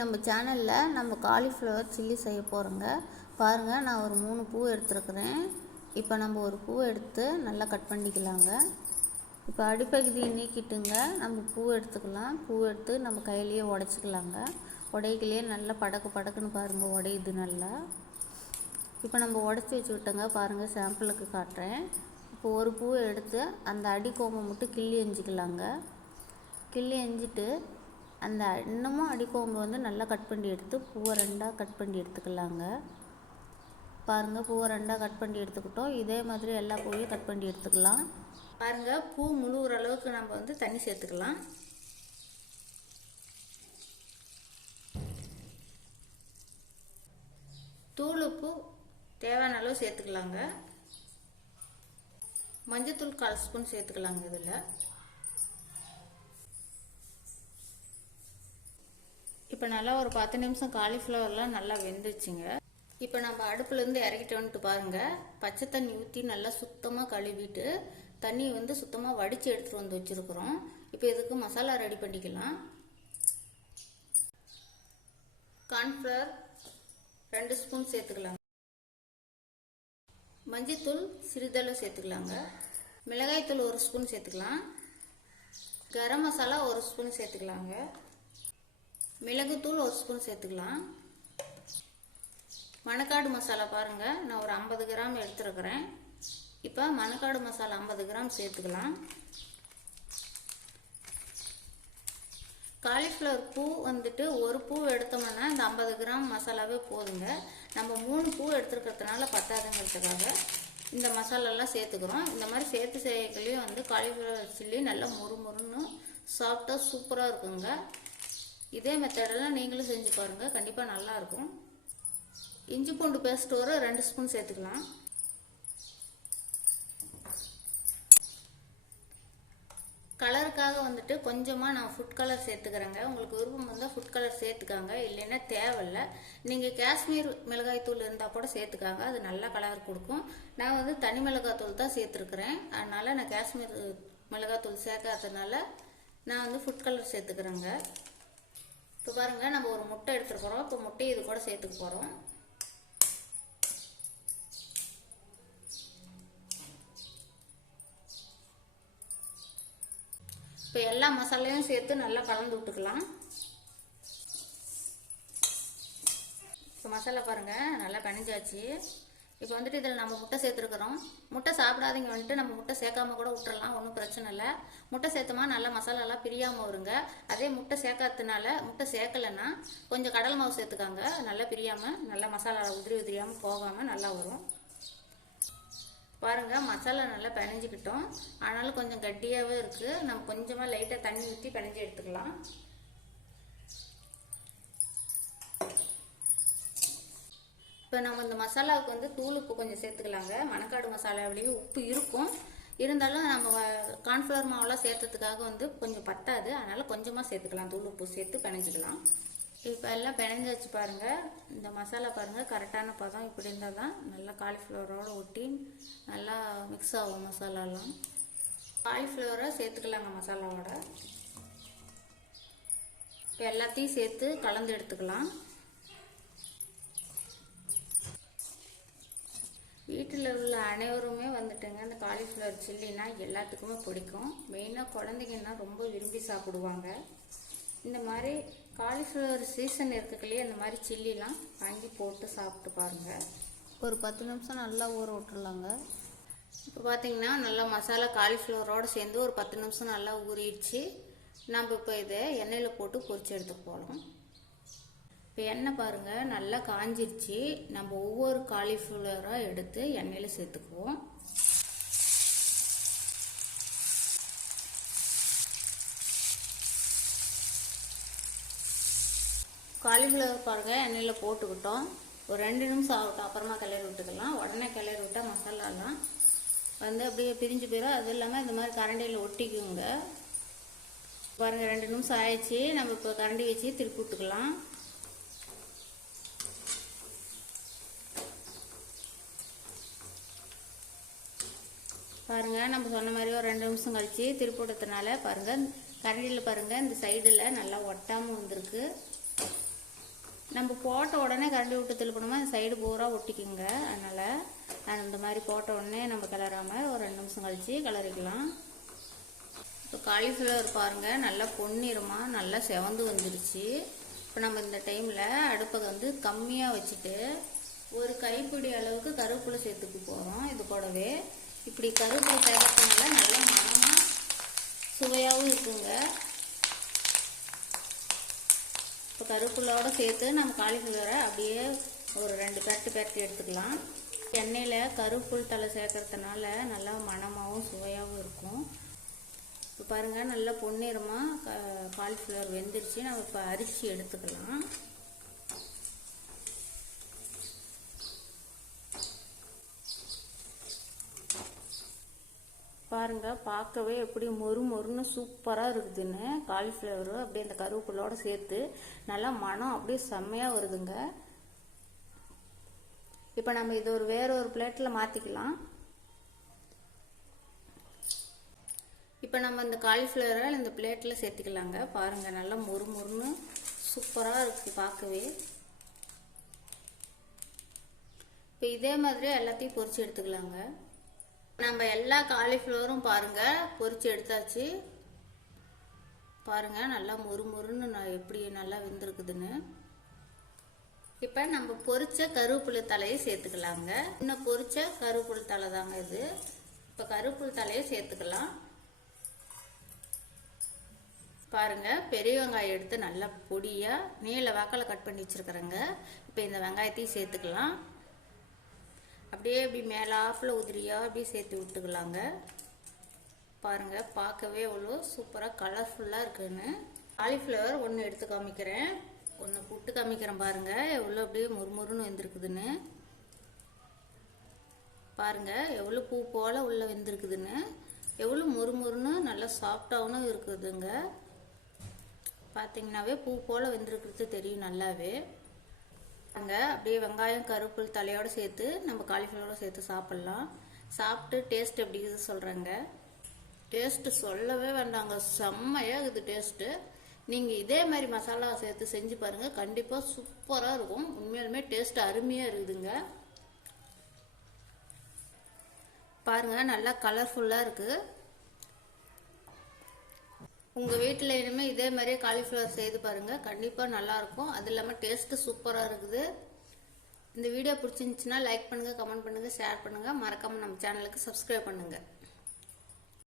நம்ம சேனலில் நம்ம காலிஃப்ளவர் சில்லி செய்ய போகிறோங்க பாருங்கள் நான் ஒரு மூணு பூ எடுத்துருக்குறேன். இப்போ நம்ம ஒரு பூ எடுத்து நல்லா கட் பண்ணிக்கலாங்க. இப்போ அடிப்பகுதியை நீக்கிட்டுங்க. நம்ம பூ எடுத்துக்கலாம். பூ எடுத்து நம்ம கையிலேயே உடச்சிக்கலாங்க. உடையிலேயே நல்லா படக்கு படக்குன்னு பாருங்கள் உடையுது நல்லா. இப்போ நம்ம உடச்சி வச்சுக்கிட்டோங்க. பாருங்கள் சாம்பிளுக்கு காட்டுறேன். இப்போ ஒரு பூவை எடுத்து அந்த அடி கோம்பை மட்டும் கிள்ளி எஞ்சிக்கலாங்க. கிள்ளி எஞ்சிட்டு அந்த இன்னமும் அடிக்கோம்பு வந்து நல்லா கட் பண்ணி எடுத்து பூவை ரெண்டாக கட் பண்ணி எடுத்துக்கலாங்க. பாருங்கள் பூவை ரெண்டாக கட் பண்ணி எடுத்துக்கிட்டோம். இதே மாதிரி எல்லா பூவையும் கட் பண்ணி எடுத்துக்கலாம். பாருங்கள் பூ முழுகிற அளவுக்கு நம்ம வந்து தண்ணி சேர்த்துக்கலாம். தூள் உப்பு தேவையான அளவு சேர்த்துக்கலாங்க. மஞ்சத்தூள் கால் ஸ்பூன் சேர்த்துக்கலாங்க இதில். இப்போ நல்லா ஒரு பத்து நிமிஷம் காலிஃப்ளவர்லாம் நல்லா வெந்துச்சுங்க. இப்போ நம்ம அடுப்புலேருந்து இறக்கிட்டு வந்துட்டு பாருங்கள் பச்சை தண்ணி ஊற்றி நல்லா சுத்தமாக கழுவிட்டு தண்ணி வந்து சுத்தமாக வடித்து எடுத்துகிட்டு வந்து வச்சுருக்குறோம். இப்போ இதுக்கு மசாலா ரெடி பண்ணிக்கலாம். கார்ன்ஃப்ளவர் ரெண்டு ஸ்பூன் சேர்த்துக்கலாங்க. மஞ்சத்தூள் சிறிதளவு சேர்த்துக்கலாங்க. மிளகாய்த்தூள் ஒரு ஸ்பூன் சேர்த்துக்கலாம். கரம் மசாலா ஒரு ஸ்பூன் சேர்த்துக்கலாங்க. மிளகுத்தூள் ஒரு ஸ்பூன் சேர்த்துக்கலாம். மணக்காடு மசாலா பாருங்கள் நான் ஒரு ஐம்பது கிராம் எடுத்துருக்குறேன். இப்போ மணக்காடு மசாலா ஐம்பது கிராம் சேர்த்துக்கலாம். காலிஃப்ளவர் பூ வந்துட்டு ஒரு பூ எடுத்தோம்னா இந்த ஐம்பது கிராம் மசாலாவே போதுங்க. நம்ம மூணு பூ எடுத்துருக்கிறதுனால பத்தாதுங்கிறதுக்காக இந்த மசாலாலாம் சேர்த்துக்கிறோம். இந்த மாதிரி சேர்த்து செய்யக்கலையும் வந்து காலிஃப்ளவர் சில்லி நல்லா முறுமுறுன்னு சாஃப்டாக சூப்பராக இருக்குங்க. இதே மெத்தடெல்லாம் நீங்களும் செஞ்சு பாருங்கள் கண்டிப்பாக நல்லாயிருக்கும் இஞ்சி பூண்டு பேஸ்ட் ஒரு ரெண்டு ஸ்பூன் சேர்த்துக்கலாம். கலருக்காக வந்துட்டு கொஞ்சமாக நான் ஃபுட் கலர் சேர்த்துக்கிறேங்க. உங்களுக்கு விருப்பம் வந்தால் ஃபுட் கலர் சேர்த்துக்காங்க. இல்லைன்னா தேவையில்ல. நீங்கள் காஷ்மீர் மிளகாய்த்தூள் இருந்தால் கூட சேர்த்துக்காங்க. அது நல்ல கலர் கொடுக்கும். நான் வந்து தனி மிளகாய்த்தூள் தான் சேர்த்துருக்குறேன். அதனால் நான் காஷ்மீர் மிளகாய்த்தூள் சேர்க்காததுனால நான் வந்து ஃபுட் கலர் சேர்த்துக்கிறேங்க. இப்போ பாருங்கள் நம்ம ஒரு முட்டை எடுத்துருக்குறோம் இப்போ முட்டையை இது கூட சேர்த்துக்க போகிறோம் இப்போ எல்லா மசாலையும் சேர்த்து நல்லா கலந்து விட்டுக்கலாம். இப்போ மசாலா பாருங்கள் நல்லா கணிஞ்சாச்சு இப்போ வந்துட்டு இதில் நம்ம முட்டை சேர்த்துருக்குறோம். முட்டை சாப்பிடாதீங்க வந்துட்டு நம்ம முட்டை சேர்க்காம கூட விட்டுறலாம் ஒன்றும் பிரச்சனை இல்லை. முட்டை சேர்த்தோமா நல்லா மசாலாலாம் பிரியாமல் வருங்க அதே முட்டை சேர்க்காததுனால முட்டை சேர்க்கலைன்னா கொஞ்சம் கடல் மாவு சேர்த்துக்காங்க. நல்லா பிரியாமல் நல்லா மசாலா உதிரி உதிரியாமல் போகாமல் நல்லா வரும். பாருங்கள் மசாலா நல்லா பிணைஞ்சிக்கிட்டோம். ஆனாலும் கொஞ்சம் கட்டியாகவே இருக்குது நம்ம கொஞ்சமாக லைட்டாக தண்ணி ஊற்றி பிணைஞ்சி எடுத்துக்கலாம். இப்போ நம்ம இந்த மசாலாவுக்கு வந்து தூள் உப்பு கொஞ்சம் சேர்த்துக்கலாங்க. மணக்காடு மசாலாவிலேயும் உப்பு இருக்கும். இருந்தாலும் நம்ம கார்ன்ஃப்ளவர் மாவுலாம் சேர்த்ததுக்காக வந்து கொஞ்சம் பத்தாது. அதனால் கொஞ்சமாக சேர்த்துக்கலாம். தூள் உப்பு சேர்த்து பிணைஞ்சிக்கலாம் இப்போ எல்லாம் பிணைஞ்சு வச்சு பாருங்கள் இந்த மசாலா பாருங்கள் கரெக்டான பதம் இப்படி இருந்தால் தான் நல்லா காலிஃப்ளவரோடு ஒட்டி நல்லா மிக்ஸ் ஆகும் மசாலாலாம். காலிஃப்ளவரை சேர்த்துக்கலாங்க மசாலாவோட. இப்போ எல்லாத்தையும் சேர்த்து கலந்து எடுத்துக்கலாம். வீட்டில் உள்ள அனைவருமே வந்துட்டுங்க இந்த காலிஃப்ளவர் சில்லினா எல்லாத்துக்குமே பிடிக்கும். மெயினாக குழந்தைங்கன்னா ரொம்ப விரும்பி சாப்பிடுவாங்க. இந்த மாதிரி காலிஃப்ளவர் சீசன் இருக்கக்குள்ளேயே இந்த மாதிரி சில்லிலாம் வாங்கி போட்டு சாப்பிட்டு பாருங்கள் ஒரு பத்து நிமிஷம் நல்லா ஊற விட்டுறலாங்க இப்போ பார்த்தீங்கன்னா நல்லா மசாலா காலிஃப்ளவரோடு சேர்ந்து ஒரு பத்து நிமிஷம் நல்லா ஊறிடுச்சு. நம்ம இப்போ இதை எண்ணெயில் போட்டு பொரிச்சு எடுத்து போகலாம். இப்போ எண்ணெய் பாருங்கள் நல்லா காஞ்சிருச்சு. நம்ம ஒவ்வொரு காலிஃப்ளவராக எடுத்து எண்ணெயில் சேர்த்துக்குவோம். காலிஃப்ளவர் பாருங்கள் எண்ணெயில் போட்டுக்கிட்டோம். ஒரு ரெண்டு நிமிஷம் ஆகட்டும் அப்புறமா கிளறி விட்டுக்கலாம். உடனே கிளறி விட்டால் மசாலாலாம் வந்து அப்படியே பிரிஞ்சு போயிடும் அது இல்லாமல் இந்த மாதிரி கரண்டியில் ஒட்டிக்குங்க. பாருங்கள் ரெண்டு நிமிஷம் ஆயிடுச்சு. நம்ம இப்போ கரண்டி வச்சு திருப்பி விட்டுக்கலாம். பாருங்கள் நம்ம சொன்ன மாதிரி ஒரு ரெண்டு நிமிஷம் கழித்து திருப்பி பாருங்கள் கரண்டியில் பாருங்கள் இந்த சைடில் நல்லா ஒட்டாமல் வந்திருக்கு. நம்ம போட்ட உடனே கரண்டி விட்டு திருப்பணுமா? இந்த சைடு பூரா ஒட்டிக்குங்க அதனால் நான் இந்த மாதிரி போட்ட உடனே நம்ம கிளறாமல் ஒரு ரெண்டு நிமிஷம் கழித்து கிளறிக்கலாம். இப்போ காலிஃப்ளவர் பாருங்கள் நல்லா பொன்னிறமாக நல்லா செவந்து வந்துருச்சு. இப்போ நம்ம இந்த டைமில் அடுப்பை வந்து கம்மியாக வச்சுட்டு ஒரு கைப்பிடி அளவுக்கு கருவேப்பிலை சேர்த்துக்கு போகிறோம் இது கூடவே. இப்படி கருவேப்பிலை சேர்க்கறதுனால நல்லா மனமாக சுவையாகவும் இருக்குங்க. இப்போ கருவேப்பிலோட சேர்த்து நம்ம காலிஃப்ளவரை அப்படியே ஒரு ரெண்டு பேரட்டு பேரட்டி எடுத்துக்கலாம். எண்ணெயில் கருப்புள் தலை சேர்க்கறதுனால நல்லா மணமாகவும் சுவையாகவும் இருக்கும். இப்போ பாருங்கள் நல்லா பொன்னிறமாக க காலிஃப்ளவர் வெந்துருச்சு. நம்ம இப்போ அரிசி எடுத்துக்கலாம். பாருங்க பார்க்கவே எப்படி மொறு மொறுன்னு சூப்பராக இருக்குதுன்னு. காலிஃப்ளவரு அப்படியே அந்த கருவேப்பிலோட சேர்த்து நல்லா மனம் அப்படியே செம்மையாக வருதுங்க. இப்போ நம்ம இது ஒரு வேற ஒரு பிளேட்டில் மாற்றிக்கலாம் இப்போ நம்ம இந்த காலிஃப்ளவரை இந்த பிளேட்டில் சேர்த்துக்கலாங்க. பாருங்கள் நல்லா மொறு மொறுன்னு சூப்பராக இருக்குது பார்க்கவே. இப்போ இதே மாதிரி எல்லாத்தையும் பொறிச்சு எடுத்துக்கலாங்க. நம்ம எல்லா காலிஃப்ளவரும் பாருங்க. பொறிச்சு எடுத்தாச்சு. பாருங்க நல்லா மொறு மொறுன்னு நான் எப்படி நல்லா வெந்திருக்குதுன்னு. இப்போ நம்ம பொறிச்ச கருவேப்பிலை தலையை சேர்த்துக்கலாங்க. இன்னும் பொறிச்ச கருவேப்பிலை தலை தாங்க இது. இப்போ கருவேப்பிலை தலையை சேர்த்துக்கலாம். பாருங்க பெரிய வெங்காயம் எடுத்து நல்லா பொடியாக நீல வாக்கில் கட் பண்ணி வச்சுருக்குறேங்க. இப்போ இந்த வெங்காயத்தையும் சேர்த்துக்கலாம். அப்படியே இப்படி மேலாப்பில் உதிரியாக அப்படியே சேர்த்து விட்டுக்கலாங்க. பாருங்கள் பார்க்கவே அவ்வளோ சூப்பராக கலர்ஃபுல்லாக இருக்குன்னு. காலிஃப்ளவர் ஒன்று எடுத்து காமிக்கிறேன். ஒன்று புட்டு காமிக்கிறேன் பாருங்கள் எவ்வளோ அப்படியே முறுமுறுன்னு வெந்திருக்குதுன்னு. பாருங்கள் எவ்வளோ பூ போல் உள்ளே வெந்திருக்குதுன்னு. எவ்வளோ முறுமுறுன்னு நல்லா சாஃப்டாகவும் இருக்குதுங்க. பார்த்தீங்கன்னாவே பூ போல் வெந்திருக்கிறது தெரியும் நல்லாவே. அப்படியே வெங்காயம் கருப்புள் தலையோடு சேர்த்து நம்ம காலிஃப்ளவரோட சேர்த்து சாப்பிட்லாம். சாப்பிட்டு டேஸ்ட் எப்படி இருக்குது சொல்கிறேங்க டேஸ்ட்டு சொல்லவே வேண்டாங்க. செம்மையாக இருக்குது டேஸ்ட்டு நீங்கள் இதே மாதிரி மசாலா சேர்த்து செஞ்சு பாருங்கள் கண்டிப்பாக சூப்பராக இருக்கும். உண்மையாலுமே டேஸ்ட் அருமையாக இருக்குதுங்க. பாருங்கள் நல்லா கலர்ஃபுல்லாக இருக்குது உங்கள் வீட்டில் இனிமேல் இதே மாதிரியே காலிஃப்ளவர் செய்து பாருங்கள் கண்டிப்பாக நல்லாயிருக்கும் அது இல்லாமல் டேஸ்ட்டு சூப்பராக இருக்குது. இந்த வீடியோ பிடிச்சிருந்துச்சுன்னா லைக் பண்ணுங்கள் கமெண்ட் பண்ணுங்கள் ஷேர் பண்ணுங்கள் மறக்காமல் நம்ம சேனலுக்கு சப்ஸ்கிரைப் பண்ணுங்கள்